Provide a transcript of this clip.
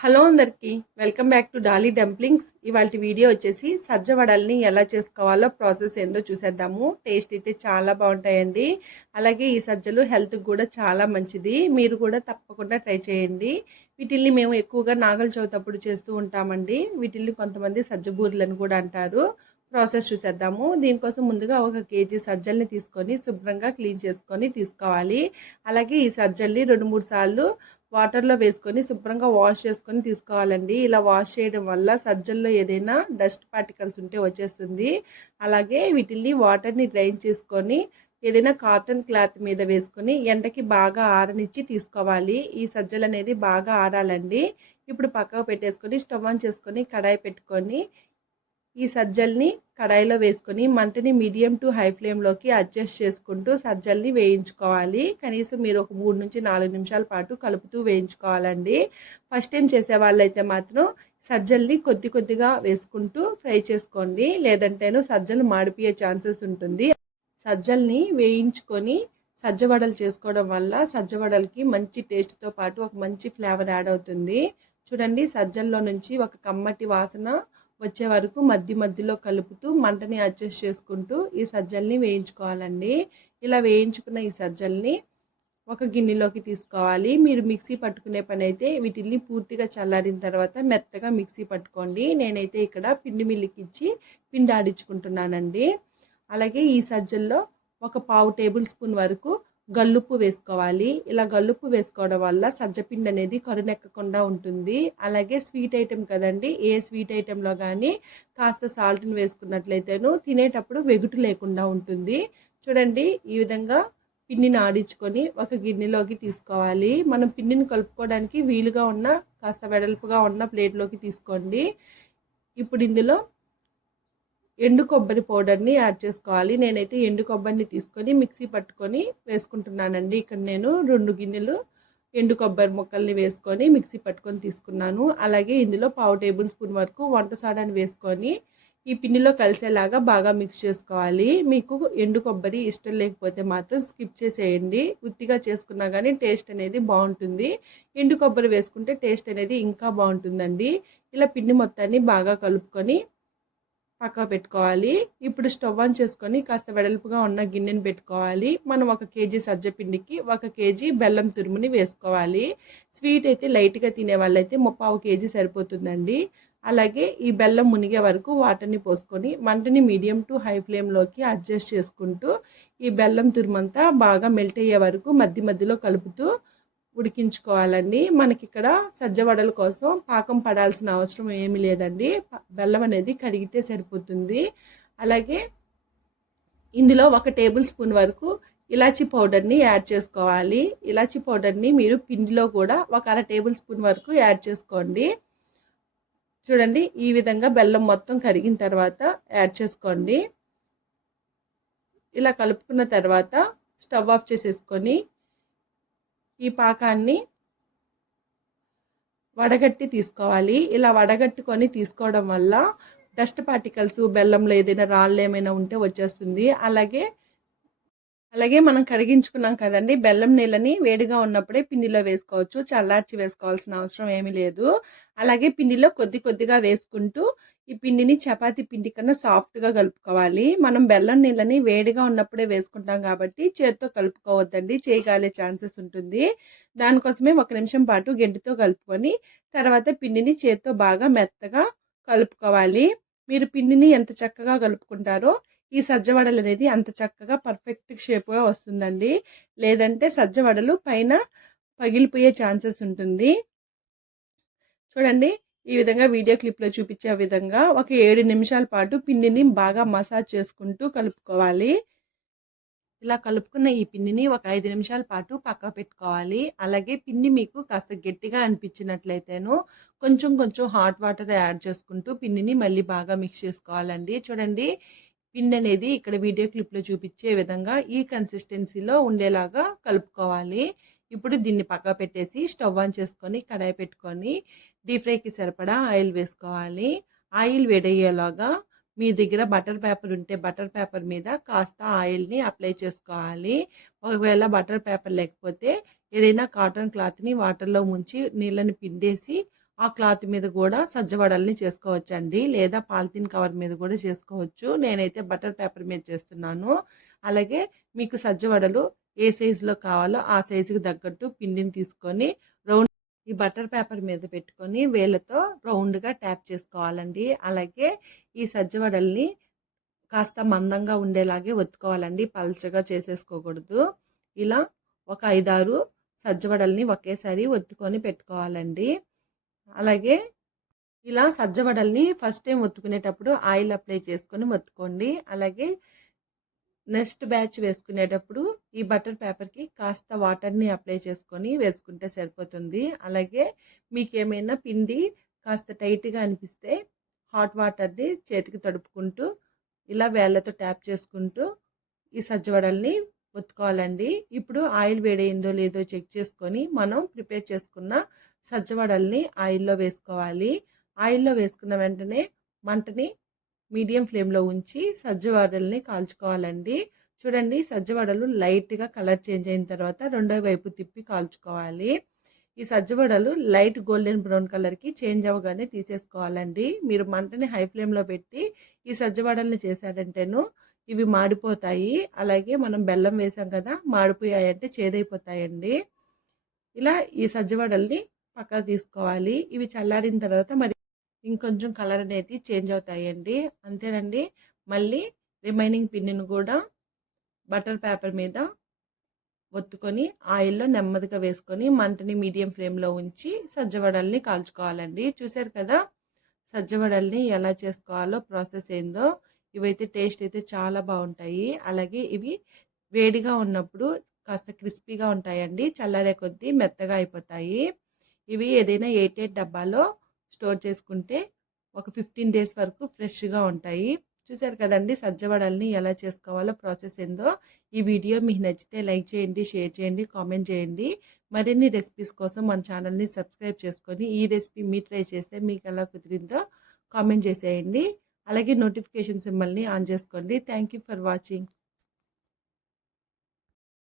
Hello అందరికీ welcome back to Dolly Dumplings. ఇవాళ video వచ్చేసి సజ్జ వడల్ని ఎలా చేసుకోవాలో ప్రాసెస్ ఏందో చూసేద్దాము. టేస్ట్ అయితే చాలా బాగుంటాయండి. అలాగే ఈ సజ్జలు హెల్త్కి కూడా చాలా మంచిది. మీరు కూడా తప్పకుండా ట్రై చేయండి. వీటిల్ని మేము ఎక్కువగా నాగల చవితప్పుడు చేస్తూ ఉంటామండి. వీటిల్ని కొంతమంది సజ్జ బూరెలని కూడా అంటారు. ప్రాసెస్ చూసేద్దాము. దీనికోసం ముందుగా ఒక కేజీ సజ్జల్ని తీసుకొని శుభ్రంగా క్లీన్ చేసుకొని తీసుకోవాలి. అలాగే ఈ సజ్జల్ని రెండు మూడు సార్లు వాటర్లో వేసుకొని శుభ్రంగా వాష్ చేసుకొని తీసుకోవాలండి. ఇలా వాష్ చేయడం వల్ల సజ్జల్లో ఏదైనా డస్ట్ పార్టికల్స్ ఉంటే వచ్చేస్తుంది. అలాగే వీటిల్ని వాటర్ని డ్రైన్ చేసుకొని ఏదైనా కాటన్ క్లాత్ మీద వేసుకొని ఎండకి బాగా ఆరనిచ్చి తీసుకోవాలి. ఈ సజ్జలు అనేది బాగా ఆరాలండి. ఇప్పుడు పక్కకు పెట్టేసుకొని స్టవ్ ఆన్ చేసుకొని కడాయి పెట్టుకొని ఈ సజ్జల్ని కడాయిలో వేసుకొని మంటని మీడియం టు హై ఫ్లేమ్లోకి అడ్జస్ట్ చేసుకుంటూ సజ్జల్ని వేయించుకోవాలి. కనీసం మీరు ఒక మూడు నుంచి నాలుగు నిమిషాల పాటు కలుపుతూ వేయించుకోవాలండి. ఫస్ట్ టైం చేసే వాళ్ళైతే మాత్రం సజ్జల్ని కొద్ది కొద్దిగా వేసుకుంటూ ఫ్రై చేసుకోండి. లేదంటేను సజ్జలు మాడిపోయే ఛాన్సెస్ ఉంటుంది. సజ్జల్ని వేయించుకొని సజ్జ వడలు చేసుకోవడం వల్ల సజ్జ వడలకి మంచి టేస్ట్తో పాటు ఒక మంచి ఫ్లేవర్ యాడ్ అవుతుంది. చూడండి సజ్జల్లో నుంచి ఒక కమ్మటి వాసన వచ్చే వరకు మధ్య మధ్యలో కలుపుతూ మంటని అడ్జస్ట్ చేసుకుంటూ ఈ సజ్జల్ని వేయించుకోవాలండి. ఇలా వేయించుకున్న ఈ సజ్జల్ని ఒక గిన్నెలోకి తీసుకోవాలి. మీరు మిక్సీ పట్టుకునే పని అయితే వీటిల్ని పూర్తిగా చల్లారిన తర్వాత మెత్తగా మిక్సీ పట్టుకోండి. నేనైతే ఇక్కడ పిండి మిల్లికి ఇచ్చి పిండి ఆడించుకుంటున్నానండి. అలాగే ఈ సజ్జల్లో ఒక పావు టేబుల్ స్పూన్ వరకు గల్లుప్పు వేసుకోవాలి. ఇలా గల్లుప్పు వేసుకోవడం వల్ల సజ్జపిండి అనేది కరునెక్కకుండా ఉంటుంది. అలాగే స్వీట్ ఐటెం కదండి ఏ స్వీట్ ఐటెంలో కానీ కాస్త సాల్ట్ని వేసుకున్నట్లయితేను తినేటప్పుడు వెగుటు లేకుండా ఉంటుంది. చూడండి ఈ విధంగా పిండిని ఆడించుకొని ఒక గిన్నెలోకి తీసుకోవాలి. మనం పిండిని కలుపుకోవడానికి వీలుగా ఉన్న కాస్త వెడల్పుగా ఉన్న ప్లేట్లోకి తీసుకోండి. ఇప్పుడు ఇందులో ఎండు కొబ్బరి పౌడర్ని యాడ్ చేసుకోవాలి. నేనైతే ఎండు కొబ్బరిని తీసుకొని మిక్సీ పట్టుకొని వేసుకుంటున్నానండి. ఇక్కడ నేను రెండు గిన్నెలు ఎండు కొబ్బరి ముక్కల్ని వేసుకొని మిక్సీ పట్టుకొని తీసుకున్నాను. అలాగే ఇందులో పావు టేబుల్ స్పూన్ వరకు వంట సోడాని వేసుకొని ఈ పిండిలో కలిసేలాగా బాగా మిక్స్ చేసుకోవాలి. మీకు ఎండు కొబ్బరి ఇష్టం లేకపోతే మాత్రం స్కిప్ చేసేయండి. ఉత్తిగా చేసుకున్నా కానీ టేస్ట్ అనేది బాగుంటుంది. ఎండు కొబ్బరి వేసుకుంటే టేస్ట్ అనేది ఇంకా బాగుంటుందండి. ఇలా పిండి మొత్తాన్ని బాగా కలుపుకొని పక్క పెట్టుకోవాలి. ఇప్పుడు స్టవ్ ఆన్ చేసుకొని కాస్త వెడల్పుగా ఉన్న గిన్నెని పెట్టుకోవాలి. మనం ఒక కేజీ సజ్జపిండికి ఒక కేజీ బెల్లం తురుముని వేసుకోవాలి. స్వీట్ అయితే లైట్గా తినే వాళ్ళైతే ముప్పావు కేజీ సరిపోతుందండి. అలాగే ఈ బెల్లం మునిగే వరకు వాటర్ని పోసుకొని మంటని మీడియం టు హై ఫ్లేమ్లోకి అడ్జస్ట్ చేసుకుంటూ ఈ బెల్లం తురుమంతా బాగా మెల్ట్ అయ్యే వరకు మధ్య మధ్యలో కలుపుతూ ఉడికించుకోవాలండి. మనకి ఇక్కడ సజ్జ వడల కోసం పాకం పడాల్సిన అవసరం ఏమీ లేదండి. బెల్లం అనేది కడిగితే సరిపోతుంది. అలాగే ఇందులో ఒక టేబుల్ స్పూన్ వరకు ఇలాచి పౌడర్ని యాడ్ చేసుకోవాలి. ఇలాచి పౌడర్ని మీరు పిండిలో కూడా ఒక అర టేబుల్ స్పూన్ వరకు యాడ్ చేసుకోండి. చూడండి ఈ విధంగా బెల్లం మొత్తం కరిగిన తర్వాత యాడ్ చేసుకోండి. ఇలా కలుపుకున్న తర్వాత స్టవ్ ఆఫ్ చేసేసుకొని ఈ పాకాన్ని వడగట్టి తీసుకోవాలి. ఇలా వడగట్టుకొని తీసుకోవడం వల్ల డస్ట్ పార్టికల్స్ బెల్లంలో ఏదైనా రాళ్ళు ఏమైనా ఉంటే వచ్చేస్తుంది. అలాగే అలాగే మనం కరిగించుకున్నాం కదండి బెల్లం నీళ్ళని వేడిగా ఉన్నప్పుడే పిండిలో వేసుకోవచ్చు చల్లార్చి వేసుకోవాల్సిన అవసరం ఏమీ లేదు. అలాగే పిండిలో కొద్ది కొద్దిగా వేసుకుంటూ ఈ పిండిని చపాతీ పిండి కన్నా సాఫ్ట్గా కలుపుకోవాలి. మనం బెల్లం నీళ్ళని వేడిగా ఉన్నప్పుడే వేసుకుంటాం కాబట్టి చేత్తో కలుపుకోవద్దండి చేయగాలే ఛాన్సెస్ ఉంటుంది. దానికోసమే ఒక నిమిషం పాటు గెంటితో కలుపుకొని తర్వాత పిండిని చేత్తో బాగా మెత్తగా కలుపుకోవాలి. మీరు పిండిని ఎంత చక్కగా కలుపుకుంటారో ఈ సజ్జవడలు అనేది అంత చక్కగా పర్ఫెక్ట్ షేప్గా వస్తుందండి. లేదంటే సజ్జవడలు పైన పగిలిపోయే ఛాన్సెస్ ఉంటుంది. చూడండి ఈ విధంగా వీడియో క్లిప్లో చూపించే విధంగా ఒక ఏడు నిమిషాల పాటు పిండిని బాగా మసాజ్ చేసుకుంటూ కలుపుకోవాలి. ఇలా కలుపుకున్న ఈ పిండిని ఒక ఐదు నిమిషాల పాటు పక్క పెట్టుకోవాలి. అలాగే పిండి మీకు కాస్త గట్టిగా అనిపించినట్లయితేను కొంచెం కొంచెం హాట్ వాటర్ యాడ్ చేసుకుంటూ పిండిని మళ్ళీ బాగా మిక్స్ చేసుకోవాలండి. చూడండి పిండి అనేది ఇక్కడ వీడియో క్లిప్లో చూపించే విధంగా ఈ కన్సిస్టెన్సీలో ఉండేలాగా కలుపుకోవాలి. ఇప్పుడు దీన్ని పక్క పెట్టేసి స్టవ్ ఆన్ చేసుకొని కడాయి పెట్టుకొని డీప్ ఫ్రైకి సరిపడా ఆయిల్ వేసుకోవాలి. ఆయిల్ వేడయ్యేలాగా మీ దగ్గర బటర్ పేపర్ ఉంటే బటర్ పేపర్ మీద కాస్త ఆయిల్ని అప్లై చేసుకోవాలి. ఒకవేళ బటర్ పేపర్ లేకపోతే ఏదైనా కాటన్ క్లాత్ని వాటర్లో ముంచి నీళ్ళని పిండేసి ఆ క్లాత్ మీద కూడా సజ్జవడల్ని చేసుకోవచ్చండి. లేదా పాలిథిన్ కవర్ మీద కూడా చేసుకోవచ్చు. నేనైతే బటర్ పేపర్ మీద చేస్తున్నాను. అలాగే మీకు సజ్జవడలు ఏ సైజులో కావాలో ఆ సైజుకి తగ్గట్టు పిండిని తీసుకొని రౌండ్ ఈ బటర్ పేపర్ మీద పెట్టుకొని వేళ్ళతో రౌండ్గా ట్యాప్ చేసుకోవాలండి. అలాగే ఈ సజ్జవడల్ని కాస్త మందంగా ఉండేలాగే ఒత్తుకోవాలండి. పల్చగా చేసేసుకోకూడదు. ఇలా ఒక ఐదారు సజ్జవడల్ని ఒకేసారి ఒత్తుకొని పెట్టుకోవాలండి. అలాగే ఇలా సజ్జవడల్ని ఫస్ట్ టైం ఒత్తుకునేటప్పుడు ఆయిల్ అప్లై చేసుకొని ఒత్తుకోండి. అలాగే నెక్స్ట్ బ్యాచ్ వేసుకునేటప్పుడు ఈ బటర్ పేపర్కి కాస్త వాటర్ని అప్లై చేసుకొని వేసుకుంటే సరిపోతుంది. అలాగే మీకు ఏమైనా పిండి కాస్త టైట్గా అనిపిస్తే హాట్ వాటర్ని చేతికి తడుపుకుంటూ ఇలా వేళ్ళతో ట్యాప్ చేసుకుంటూ ఈ సజ్జవడల్ని ఒత్తుకోవాలండి. ఇప్పుడు ఆయిల్ వేడైందో లేదో చెక్ చేసుకొని మనం ప్రిపేర్ చేసుకున్న సజ్జవడల్ని ఆయిల్లో వేసుకోవాలి. ఆయిల్లో వేసుకున్న వెంటనే మంటని మీడియం ఫ్లేమ్లో ఉంచి సజ్జవడల్ని కాల్చుకోవాలండి. చూడండి సజ్జవడలు లైట్గా కలర్ చేంజ్ అయిన తర్వాత రెండో వైపు తిప్పి కాల్చుకోవాలి. ఈ సజ్జవడలు లైట్ గోల్డెన్ బ్రౌన్ కలర్కి చేంజ్ అవ్వగానే తీసేసుకోవాలండి. మీరు మంటని హై ఫ్లేమ్లో పెట్టి ఈ సజ్జవడల్ని చేశారంటేను ఇవి మాడిపోతాయి. అలాగే మనం బెల్లం వేసాం కదా మాడిపోయాయంటే చేదైపోతాయండి. ఇలా ఈ సజ్జవడల్ని పక్కకు తీసుకోవాలి. ఇవి చల్లారిన తర్వాత మరి ఇంకొంచెం కలర్ అనేది చేంజ్ అవుతాయండి. అంతేనండి. మళ్ళీ రిమైనింగ్ పిన్నిని కూడా బటర్ పేపర్ మీద ఒత్తుకొని ఆయిల్లో నెమ్మదిగా వేసుకొని మంటని మీడియం ఫ్లేమ్లో ఉంచి సజ్జవడల్ని కాల్చుకోవాలండి. చూసారు కదా? సజ్జవడల్ని ఎలా చేసుకోవాలో ప్రాసెస్ ఏందో ఇవైతే టేస్ట్ అయితే చాలా బాగుంటాయి. అలాగే ఇవి వేడిగా ఉన్నప్పుడు కాస్త క్రిస్పీగా ఉంటాయండి. చల్లారే కొద్దీ మెత్తగా అయిపోతాయి. ఇవి ఏదైనా ఎయిట్ ఎయిట్ డబ్బాలో స్టోర్ చేసుకుంటే ఒక ఫిఫ్టీన్ డేస్ వరకు ఫ్రెష్గా ఉంటాయి. చూసారు కదండి సజ్జవడల్ని ఎలా చేసుకోవాలో ప్రాసెస్ ఏందో. ఈ వీడియో మీకు నచ్చితే లైక్ చేయండి షేర్ చేయండి కామెంట్ చేయండి. మరిన్ని రెసిపీస్ కోసం మన ఛానల్ని సబ్స్క్రైబ్ చేసుకొని ఈ రెసిపీ మీ ట్రై చేస్తే మీకు ఎలా కుదిరిందో కామెంట్ చేసేయండి. అలాగే నోటిఫికేషన్ సింబల్ని ఆన్ చేసుకోండి. Thank for watching.